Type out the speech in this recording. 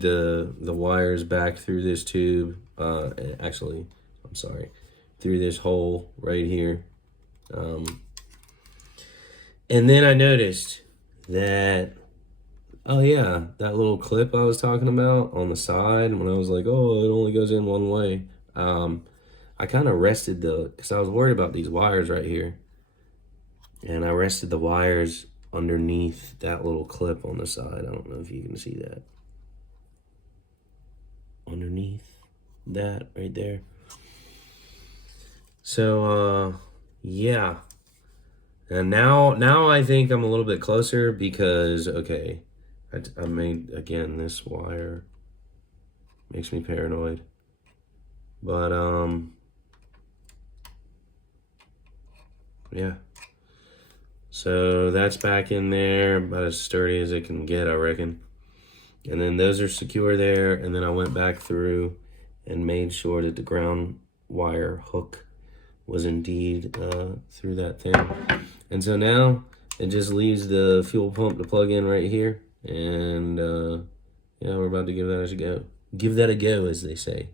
feed the wires back through this tube. Actually, I'm sorry, through this hole right here. And then I noticed that, oh yeah, that little clip I was talking about on the side when I was like, oh, it only goes in one way. I kind of rested because I was worried about these wires right here. And I rested the wires underneath that little clip on the side. I don't know if you can see that. Underneath that right there. So, yeah. And now I think I'm a little bit closer because, okay, I made, again, this wire makes me paranoid. But, yeah. So that's back in there, about as sturdy as it can get, I reckon. And then those are secure there. And then I went back through and made sure that the ground wire hook was indeed through that thing. And so now it just leaves the fuel pump to plug in right here. And yeah, we're about to give that a go. Give that a go, as they say.